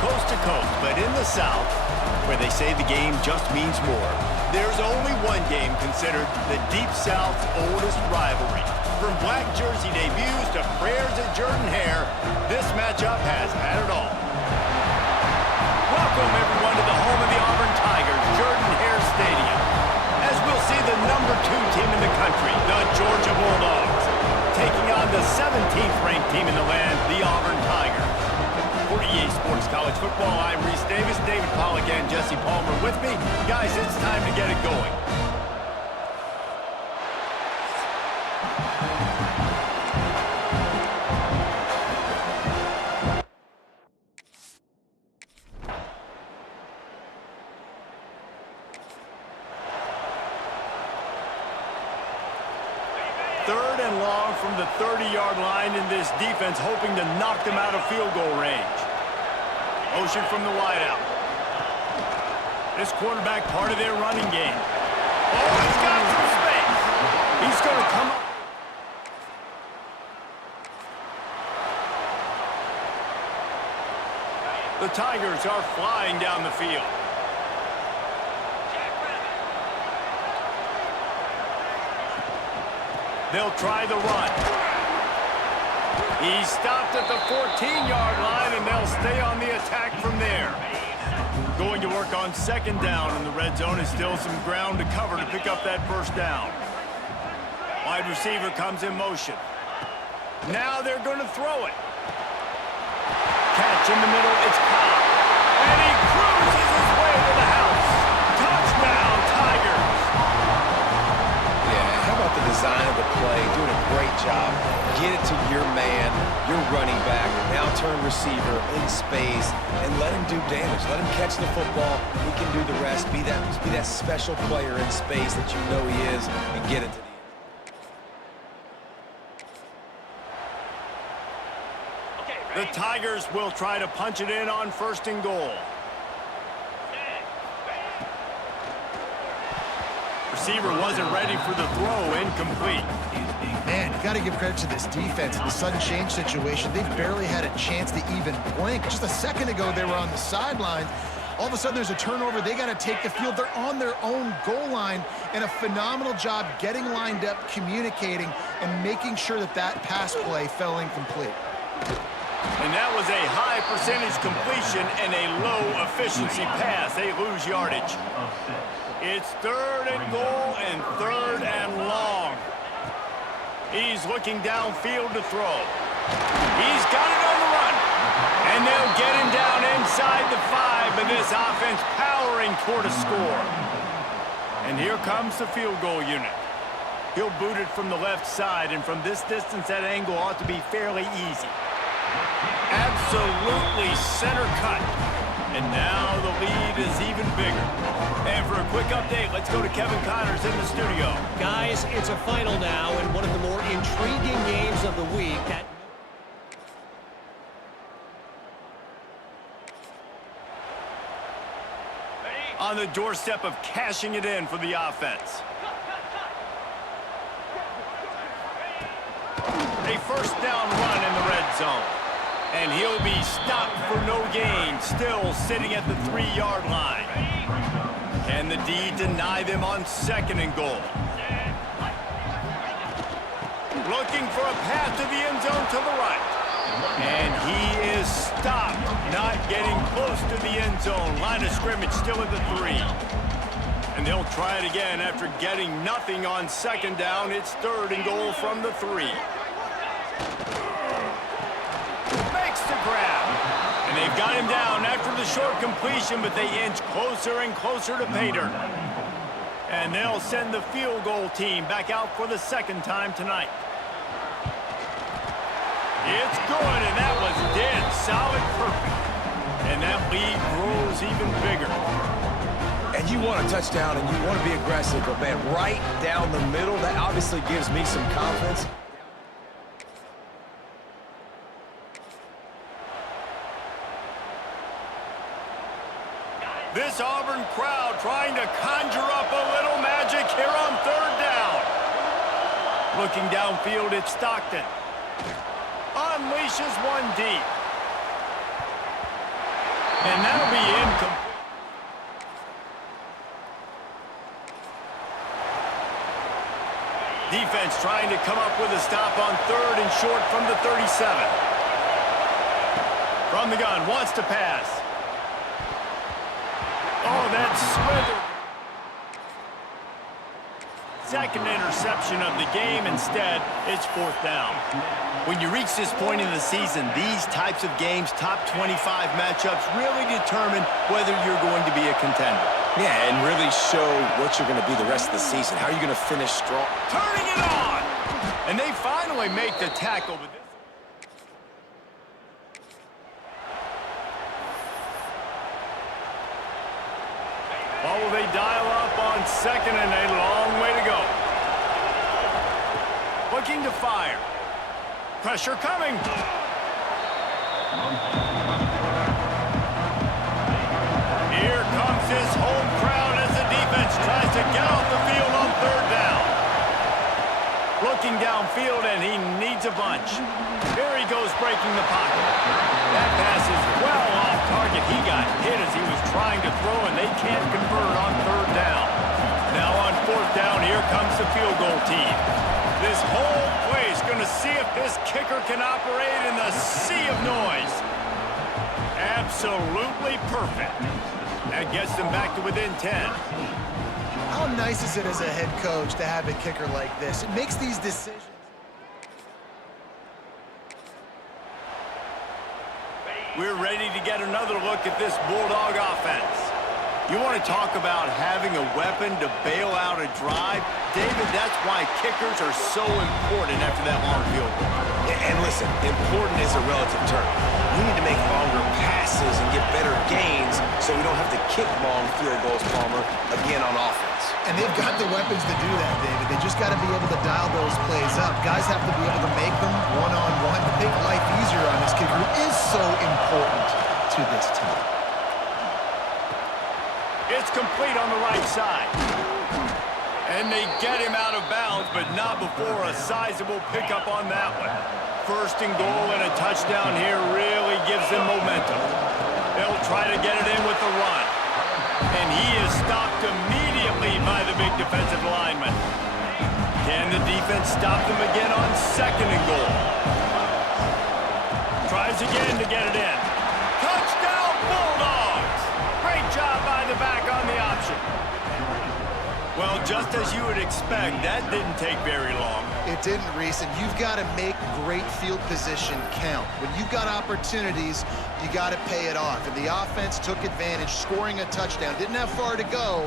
coast to coast, but in the South, where they say the game just means more, there's only one game considered the Deep South's oldest rivalry. From black jersey debuts to prayers at Jordan Hare, this matchup has had it all. Welcome, everyone, to the home of the Auburn Tigers, Jordan Hare Stadium, as we'll see the #2 team in the country, the Georgia Bulldogs, taking on the 17th ranked team in the land, the Auburn Tigers. For EA Sports College Football, I'm Reese Davis, David Pollack, and Jesse Palmer with me. Guys, it's time to get it going. Third and long from the 30-yard line, in this defense hoping to knock them out of field goal range. Motion from the wideout. This quarterback part of their running game. Oh, he's got some space. He's going to come up. The Tigers are flying down the field. They'll try the run. He stopped at the 14-yard line, and they'll stay on the attack from there. Going to work on second down, and the red zone is still some ground to cover to pick up that first down. Wide receiver comes in motion. Now they're going to throw it. Catch in the middle, it's caught. And he cruises his way to the house. Touchdown, Tigers. How about the design of the play? Doing a great job. Get it to your man, your running back, now turn receiver in space, and let him do damage. Let him catch the football. He can do the rest. Be that special player in space that you know he is, and get it to the end. The Tigers will try to punch it in on first and goal. Receiver wasn't ready for the throw, incomplete. Man, you got to give credit to this defense in the sudden change situation. They've barely had a chance to even blink. Just a second ago, they were on the sidelines. All of a sudden, there's a turnover. They got to take the field. They're on their own goal line, and a phenomenal job getting lined up, communicating, and making sure that that pass play fell incomplete. And that was a high percentage completion and a low efficiency pass. They lose yardage. It's third and goal and third and long. He's looking downfield to throw. He's got it on the run. And they'll get him down inside the 5, but this offense powering toward a score. And here comes the field goal unit. He'll boot it from the left side, and from this distance, that angle ought to be fairly easy. Absolutely center cut. And now the lead is even bigger. And for a quick update, let's go to Kevin Connors in the studio. Guys, it's a final now, and one of the more intriguing games of the week. On the doorstep of cashing it in for the offense. A first down run in the red zone. And he'll be stopped for no gain, still sitting at the 3-yard line. Can the D deny them on second and goal? Looking for a path to the end zone to the right. And he is stopped, not getting close to the end zone. Line of scrimmage still at the 3. And they'll try it again after getting nothing on second down. It's third and goal from the 3. To grab. And they've got him down after the short completion, but they inch closer and closer to pay dirt. And they'll send the field goal team back out for the second time tonight. It's good, and that was dead solid perfect. And that lead grows even bigger. And you want a touchdown, and you want to be aggressive, but man, right down the middle, that obviously gives me some confidence. This Auburn crowd trying to conjure up a little magic here on third down. Looking downfield, it's Stockton. Unleashes one deep. And that'll be incomplete. Defense trying to come up with a stop on 3rd and short from the 37. From the gun, wants to pass. Oh, that's swithered. Second interception of the game. Instead, it's 4th down. When you reach this point in the season, these types of games, top 25 matchups, really determine whether you're going to be a contender. Yeah, and really show what you're going to be the rest of the season. How are you going to finish strong? Turning it on! And they finally make the tackle. But what will they dial up on 2nd and a long way to go? Looking to fire. Pressure coming. Here comes his home crowd as the defense tries to get off the field on 3rd down. Looking downfield, and he needs a bunch. Here he goes breaking the pocket. That pass is well off target. He got hit as he was trying to throw, and they can't convert on 3rd down. Now on 4th down, here comes the field goal team. This whole play is going to see if this kicker can operate in the sea of noise. Absolutely perfect. That gets them back to within 10. How nice is it as a head coach to have a kicker like this? It makes these decisions. We're ready to get another look at this Bulldog offense. You want to talk about having a weapon to bail out a drive? David, that's why kickers are so important after that long field goal. And listen, important is a relative term. We need to make longer passes and get better gains so we don't have to kick long field goals, Palmer, again on offense. And they've got the weapons to do that, David. They just got to be able to dial those plays up. Guys have to be able to make them one-on-one to make life easier on this kicker, who is so important to this team. It's complete on the right side. And they get him out of bounds, but not before a sizable pickup on that one. 1st and goal and a touchdown here really gives them momentum. They'll try to get it in with the run. And he is stopped immediately by the big defensive lineman. Can the defense stop them again on 2nd and goal? Tries again to get it in. Touchdown, Bulldogs! Great job by the back on the option. Well, just as you would expect, that didn't take very long. It didn't, Reese, and you've got to make great field position count. When you've got opportunities, you got to pay it off. And the offense took advantage, scoring a touchdown. Didn't have far to go.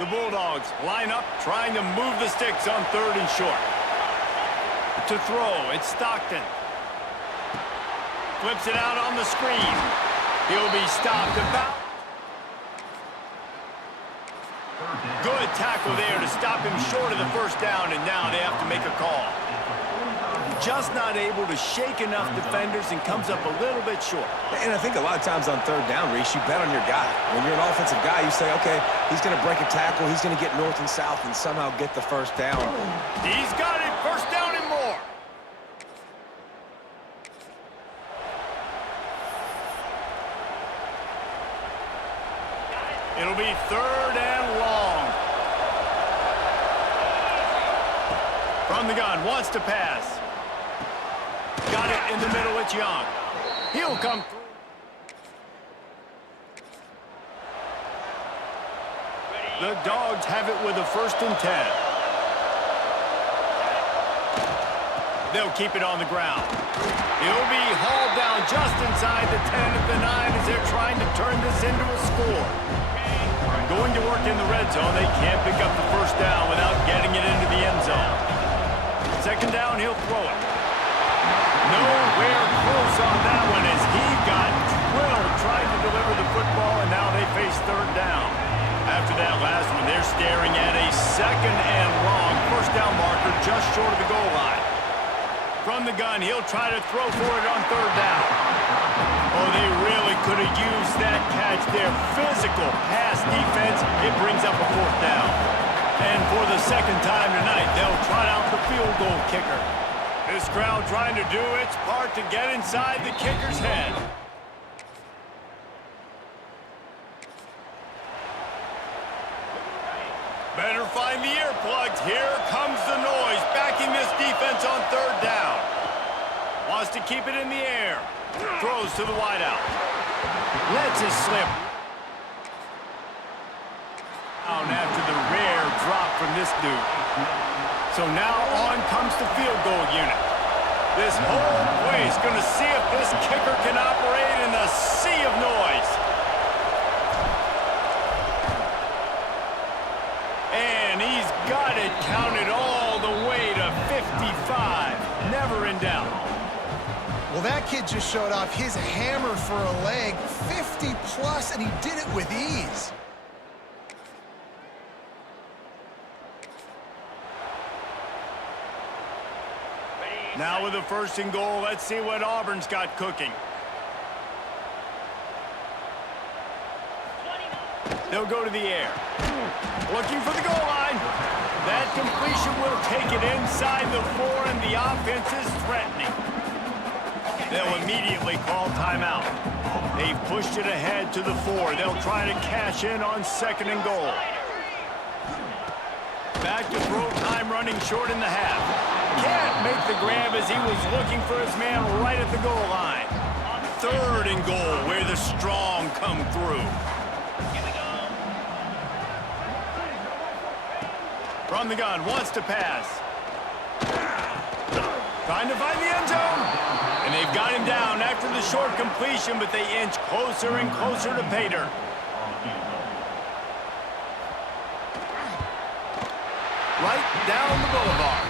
The Bulldogs line up, trying to move the sticks on 3rd and short. To throw, it's Stockton. Flips it out on the screen. He'll be stopped about. Good tackle there to stop him short of the 1st down, and now they have to make a call. Just not able to shake enough defenders and comes up a little bit short. And I think a lot of times on 3rd down, Reese, you bet on your guy. When you're an offensive guy, you say, okay, he's going to break a tackle, he's going to get north and south and somehow get the 1st down. He's got it, 1st down and more. It'll be 3rd and long. From the gun, wants to pass. Got it in the middle, it's Young. He'll come through. The Dogs have it with a 1st and 10. They'll keep it on the ground. He'll be hauled down just inside the 10 of the 9 as they're trying to turn this into a score. Going to work in the red zone, they can't pick up the 1st down without getting it into the end zone. 2nd down, he'll throw it. Nowhere close on that one as he got drilled trying to deliver the football, and now they face 3rd down. After that last one, they're staring at a 2nd and long 1st down marker just short of the goal line. From the gun, he'll try to throw for it on 3rd down. Oh, they really could have used that catch there. Physical pass defense. It brings up a 4th down. And for the second time tonight, they'll try out the field goal kicker. This crowd trying to do its part to get inside the kicker's head. Better find the earplugs. Here comes the noise, backing this defense on third down. Wants to keep it in the air. Throws to the wideout. Lets it slip. Down after the rare drop from this dude. So now on comes the field goal unit. This whole place going to see if this kicker can operate in the sea of noise. And he's got it counted all the way to 55. Never in doubt. Well, that kid just showed off his hammer for a leg, 50 plus, and he did it with ease. Now with a 1st and goal, let's see what Auburn's got cooking. They'll go to the air. Looking for the goal line. That completion will take it inside the 4, and the offense is threatening. They'll immediately call timeout. They've pushed it ahead to the 4. They'll try to cash in on 2nd and goal. Back to throw time, running short in the half. Can't make the grab as he was looking for his man right at the goal line. 3rd and goal, where the strong come through. From the gun, wants to pass. Trying to find the end zone. And they've got him down after the short completion, but they inch closer and closer to pay dirt. Right down the boulevard.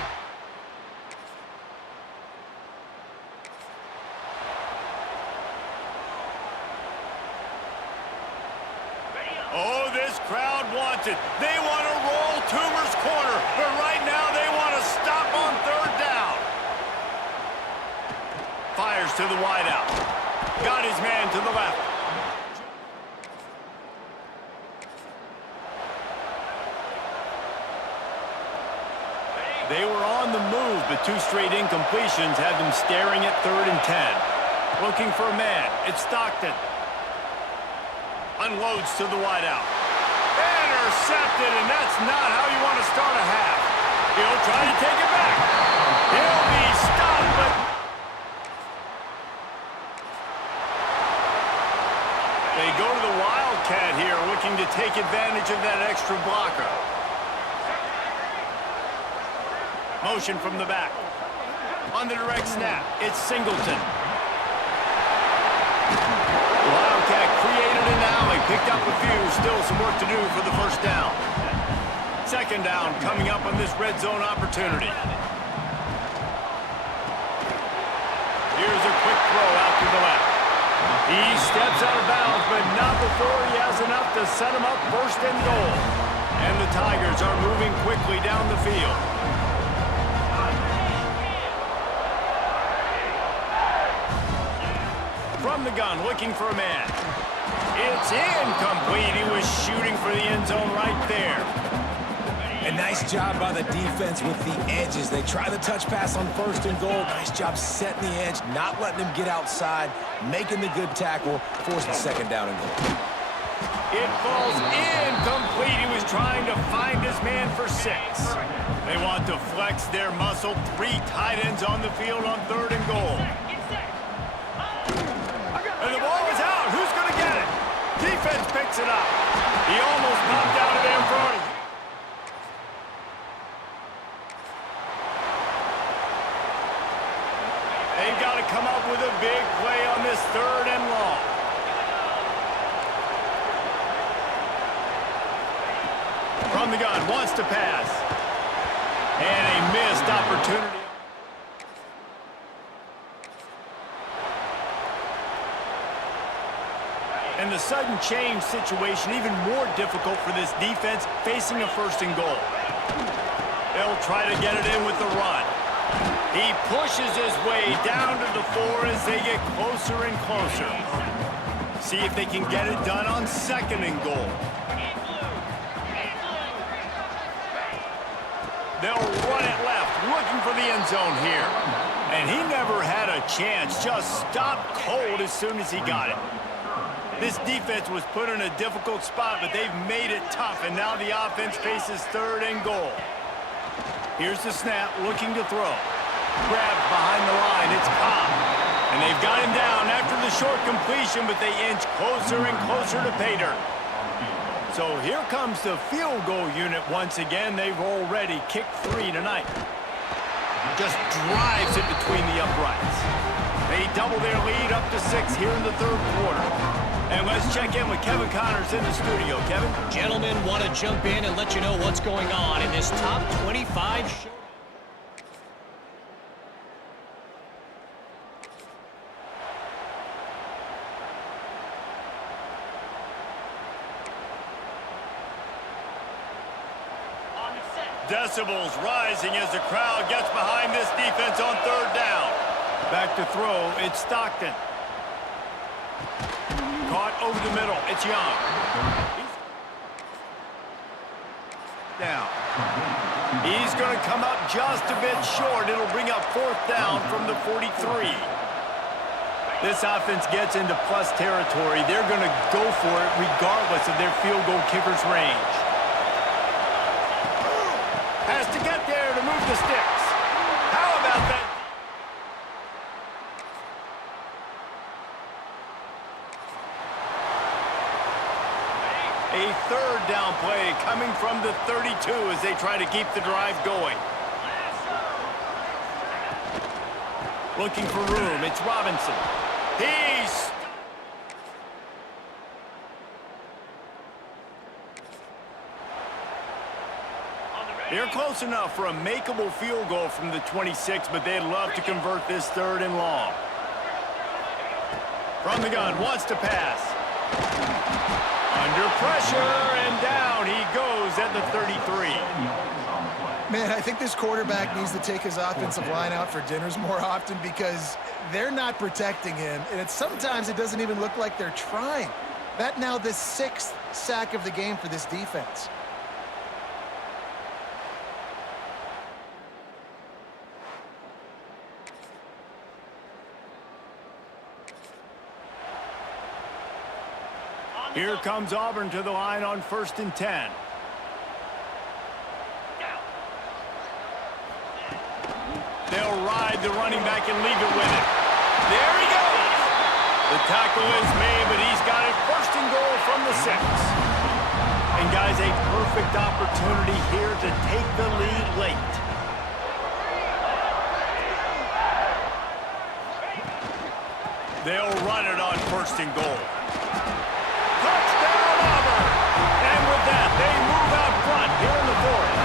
Oh, this crowd wants it. They want to roll Toomer's corner, but right now they want to stop on 3rd down. Fires to the wideout. Got his man to the left. They were on the move, but 2 straight incompletions had them staring at 3rd and 10. Looking for a man. It's Stockton. Unloads to the wideout. Intercepted, and that's not how you want to start a half. He'll try to take it back. He'll be stopped, but they go to the Wildcat here, looking to take advantage of that extra blocker. Motion from the back. On the direct snap, it's Singleton. Wildcat created an alley, picked up a few, still some work to do for the 1st down. 2nd down coming up on this red zone opportunity. Here's a quick throw out to the left. He steps out of bounds, but not before he has enough to set him up 1st and goal. And the Tigers are moving quickly down the field. From the gun, looking for a man. It's incomplete. He was shooting for the end zone right there. A nice job by the defense with the edges. They try the touch pass on 1st and goal. Nice job setting the edge, not letting him get outside, making the good tackle, forcing 2nd down and goal. It falls incomplete. He was trying to find his man for 6. They want to flex their muscle. 3 tight ends on the field on 3rd and goal. And the ball is out. Who's going to get it? Defense picks it up. He almost popped out of there in front of him. They've got to come up with a big play on this 3rd and long. From the gun, wants to pass. And a missed opportunity. And the sudden change situation even more difficult for this defense facing a 1st and goal. They'll try to get it in with the run. He pushes his way down to the 4 as they get closer and closer. See if they can get it done on 2nd and goal. They'll run it left, looking for the end zone here. And he never had a chance, just stopped cold as soon as he got it. This defense was put in a difficult spot, but they've made it tough, and now the offense faces 3rd and goal. Here's the snap, looking to throw. Grabbed behind the line, it's Cobb. And they've got him down after the short completion, but they inch closer and closer to pay dirt. So here comes the field goal unit once again. They've already kicked 3 tonight. Just drives it between the uprights. They double their lead up to 6 here in the 3rd quarter. And let's check in with Kevin Connors in the studio. Kevin? Gentlemen, want to jump in and let you know what's going on in this top 25 show. Decibels rising as the crowd gets behind this defense on 3rd down. Back to throw, it's Stockton. Caught over the middle, it's Young. Down. He's going to come up just a bit short. It'll bring up 4th down from the 43. This offense gets into plus territory. They're going to go for it regardless of their field goal kicker's range. Has to get there to move the sticks. How about that? A 3rd down play coming from the 32 as they try to keep the drive going. Looking for room, it's Robinson. He's... They're close enough for a makeable field goal from the 26, but they'd love to convert this 3rd and long. From the gun, wants to pass. Under pressure, and down he goes at the 33. Man, I think this quarterback needs to take his offensive line out for dinners more often because they're not protecting him, and sometimes it doesn't even look like they're trying. That now the 6th sack of the game for this defense. Here comes Auburn to the line on 1st and 10. They'll ride the running back and leave it with him. There he goes. The tackle is made, but he's got it 1st and goal from the 6. And guys, a perfect opportunity here to take the lead late. They'll run it on 1st and goal. Touchdown, Auburn! And with that, they move out front here in the 4th.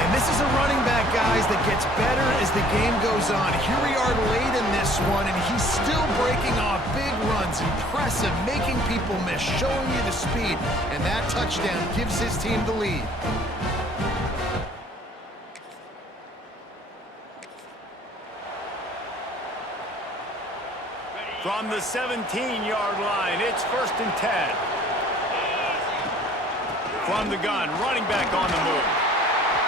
And this is a running back, guys, that gets better as the game goes on. Here we are late in this one, and he's still breaking off big runs. Impressive, making people miss, showing you the speed. And that touchdown gives his team the lead. From the 17-yard line, it's 1st and 10. From the gun, running back on the move.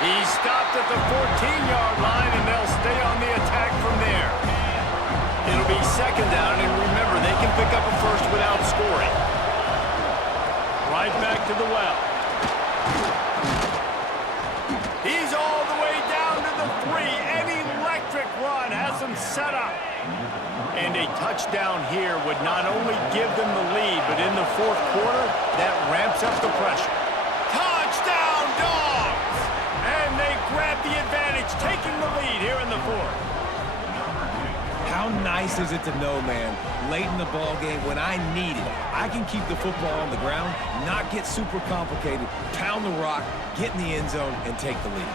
He's stopped at the 14-yard line, and they'll stay on the attack from there. It'll be 2nd down, and remember, they can pick up a first without scoring. Right back to the well. He's all the way down to the 3. An electric run has him set up. And a touchdown here would not only give them the lead, but in the 4th quarter, that ramps up the pressure. Touchdown, Dogs! And they grab the advantage, taking the lead here in the 4th. How nice is it to know, man, late in the ball game when I need it, I can keep the football on the ground, not get super complicated, pound the rock, get in the end zone, and take the lead.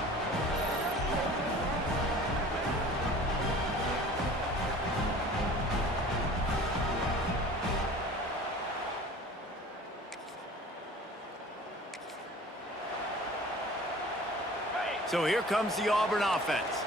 So here comes the Auburn offense.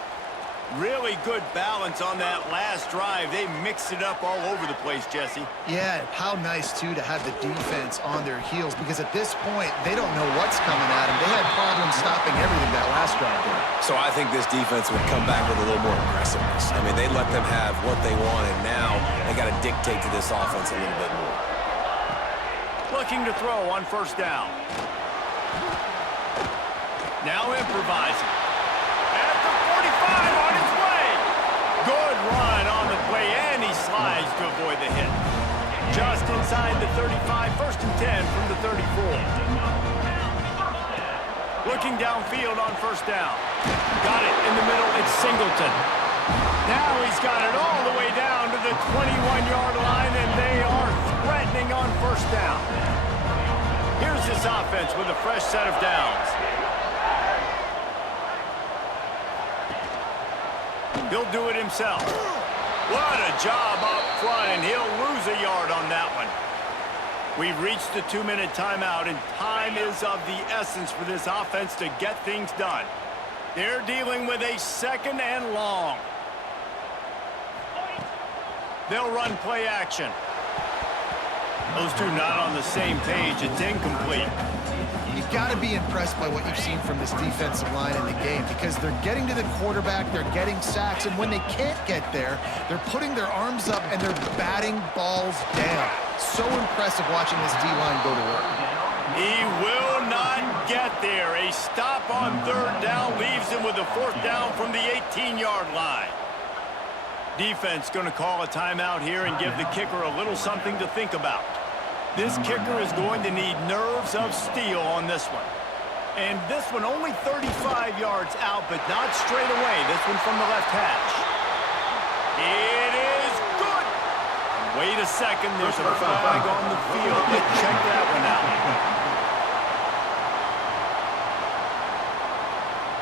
Really good balance on that last drive. They mixed it up all over the place, Jesse. Yeah, how nice, too, to have the defense on their heels, because at this point, they don't know what's coming at them. They had problems stopping everything that last drive there. So I think this defense would come back with a little more aggressiveness. I mean, they let them have what they want, and now they got to dictate to this offense a little bit more. Looking to throw on first down. Now improvising. At the 45 on his way. Good run on the play, and he slides to avoid the hit. Just inside the 35, first and 10 from the 34. Looking downfield on first down. Got it in the middle, it's Singleton. Now he's got it all the way down to the 21-yard line, and they are threatening on first down. Here's this offense with a fresh set of downs. He'll do it himself. What a job up front, and he'll lose a yard on that one. We've reached the 2-minute timeout, and time is of the essence for this offense to get things done. They're dealing with a second and long. They'll run play action. Those two not on the same page. It's incomplete. You've got to be impressed by what you've seen from this defensive line in the game, because they're getting to the quarterback, they're getting sacks, and when they can't get there, they're putting their arms up and they're batting balls down. So impressive watching this D-line go to work. He will not get there. A stop on third down leaves him with a fourth down from the 18-yard line. Defense going to call a timeout here and give the kicker a little something to think about. This kicker is going to need nerves of steel on this one. And this one only 35 yards out, but not straight away. This one from the left hash. It is good. Wait a second. There's a flag on the field. Let's check that one out.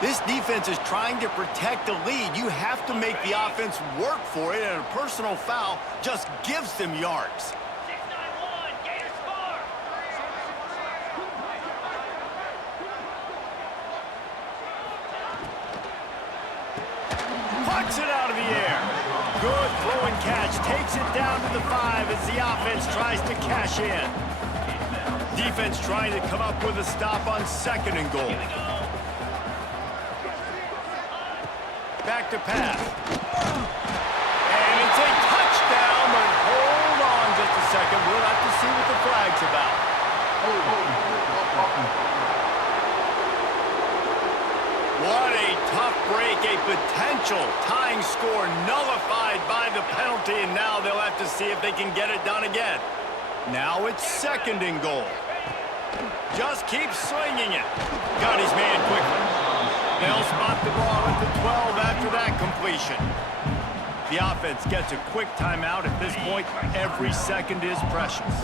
This defense is trying to protect the lead. You have to make the offense work for it, and a personal foul just gives them yards. Pucks it out of the air. Good throw and catch. Takes it down to the 5 as the offense tries to cash in. Defense trying to come up with a stop on second and goal. Back to pass. And it's a touchdown, but hold on just a second. We'll have to see what the flag's about. What a tough break. A potential tying score nullified by the penalty, and now they'll have to see if they can get it done again. Now it's second and goal. Just keep swinging it. Got his man quickly. They'll spot the ball at the 12 after that completion. The offense gets a quick timeout. At this point, every second is precious.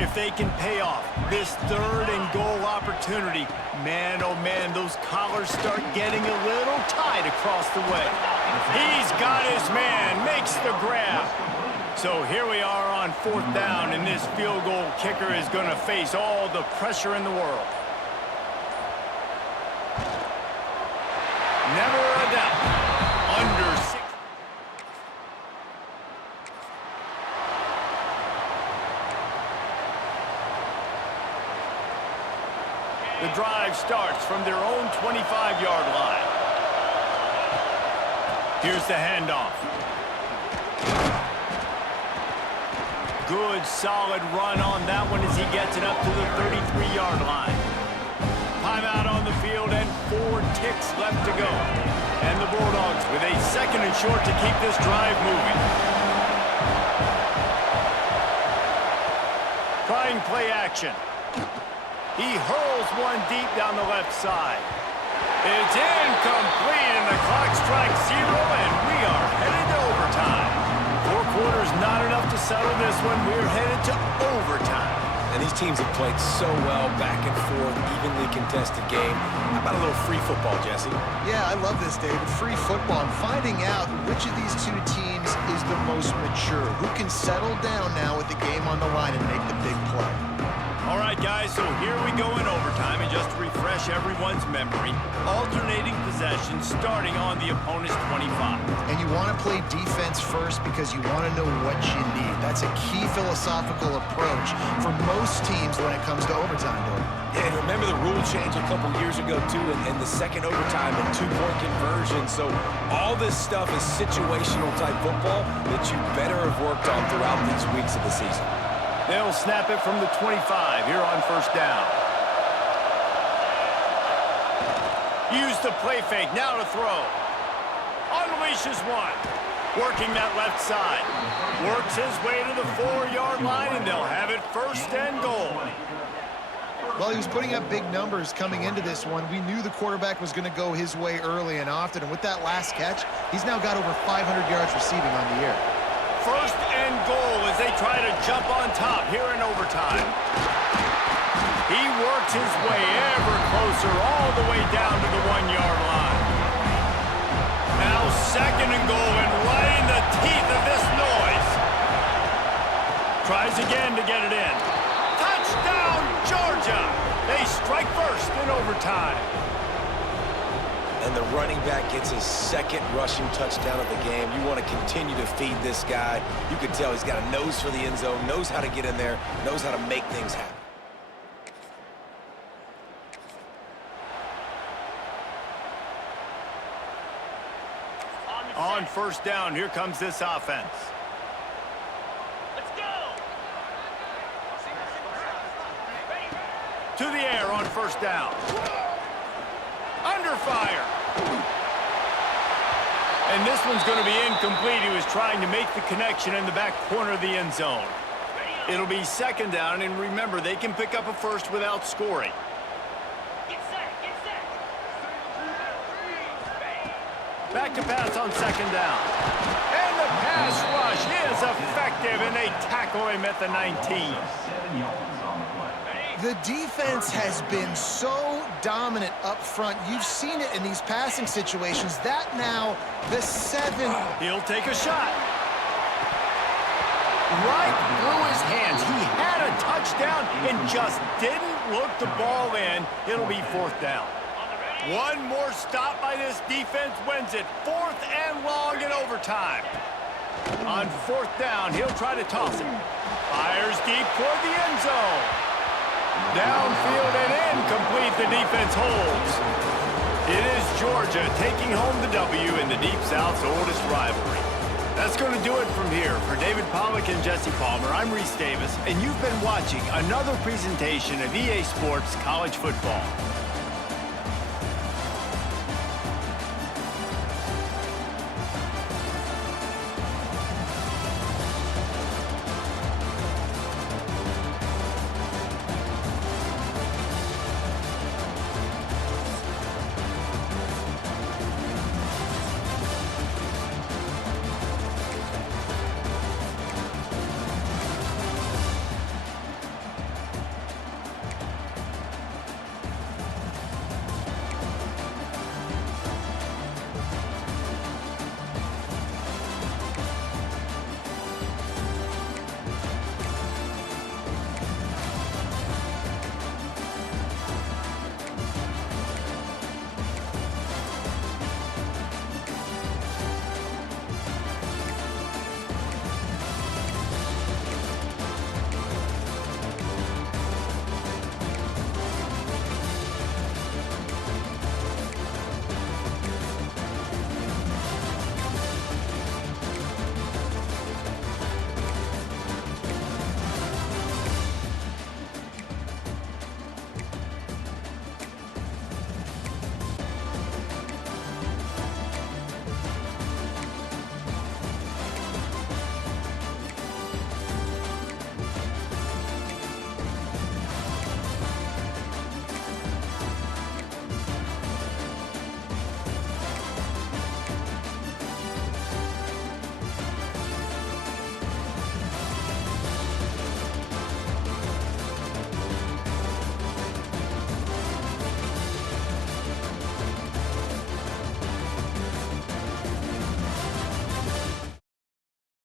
If they can pay off this third and goal opportunity, man, oh man, those collars start getting a little tight across the way. He's got his man, makes the grab. So here we are on fourth down, and this field goal kicker is going to face all the pressure in the world. Never a doubt. Under 6. The drive starts from their own 25-yard line. Here's the handoff. Good, solid run on that one as he gets it up to the 33-yard line. Timeout on the field and 4 ticks left to go. And the Bulldogs with a second and short to keep this drive moving. Trying play action. He hurls one deep down the left side. It's incomplete, and the clock strikes 0, and we are headed to overtime. 4 quarters not enough to settle this one. We're headed to overtime. And these teams have played so well, back and forth, evenly contested game. How about a little free football, Jesse? Yeah, I love this, David. Free football and finding out which of these two teams is the most mature. Who can settle down now with the game on the line and make the big play? All right, guys, so here we go in overtime, and just to refresh everyone's memory, alternating possession starting on the opponent's 25. And you want to play defense first because you want to know what you need. That's a key philosophical approach for most teams when it comes to overtime, Doug. Yeah, and remember the rule change a couple years ago, too, and the second overtime and two-point conversion. So all this stuff is situational-type football that you better have worked on throughout these weeks of the season. They'll snap it from the 25 here on first down. Use the play fake, now to throw. Unleashes one. Working that left side. Works his way to the 4-yard line, and they'll have it first and goal. Well, he was putting up big numbers coming into this one. We knew the quarterback was going to go his way early and often, and with that last catch, he's now got over 500 yards receiving on the year. First and goal as they try to jump on top here in overtime. He works his way ever closer all the way down to the 1-yard line. Now second and goal, and right in the teeth of this noise. Tries again to get it in. Touchdown, Georgia! They strike first in overtime. And the running back gets his second rushing touchdown of the game. You want to continue to feed this guy. You can tell he's got a nose for the end zone, knows how to get in there, knows how to make things happen. On first down, here comes this offense. Let's go! To the air on first down. Under fire. And this one's going to be incomplete. He was trying to make the connection in the back corner of the end zone. It'll be second down, and remember, they can pick up a first without scoring. Get set! Get set! Back to pass on second down. And the pass rush is effective, and they tackle him at the 19. The defense has been so dominant up front. You've seen it in these passing situations. That now, the 7. He'll take a shot. Right through his hands. He had a touchdown and just didn't look the ball in. It'll be fourth down. One more stop by this defense wins it. Fourth and long in overtime. On fourth down, he'll try to toss it. Fires deep toward the end zone. Downfield and incomplete, the defense holds. It is Georgia taking home the W in the Deep South's oldest rivalry. That's going to do it from here. For David Pollack and Jesse Palmer, I'm Reese Davis, and you've been watching another presentation of EA Sports College Football.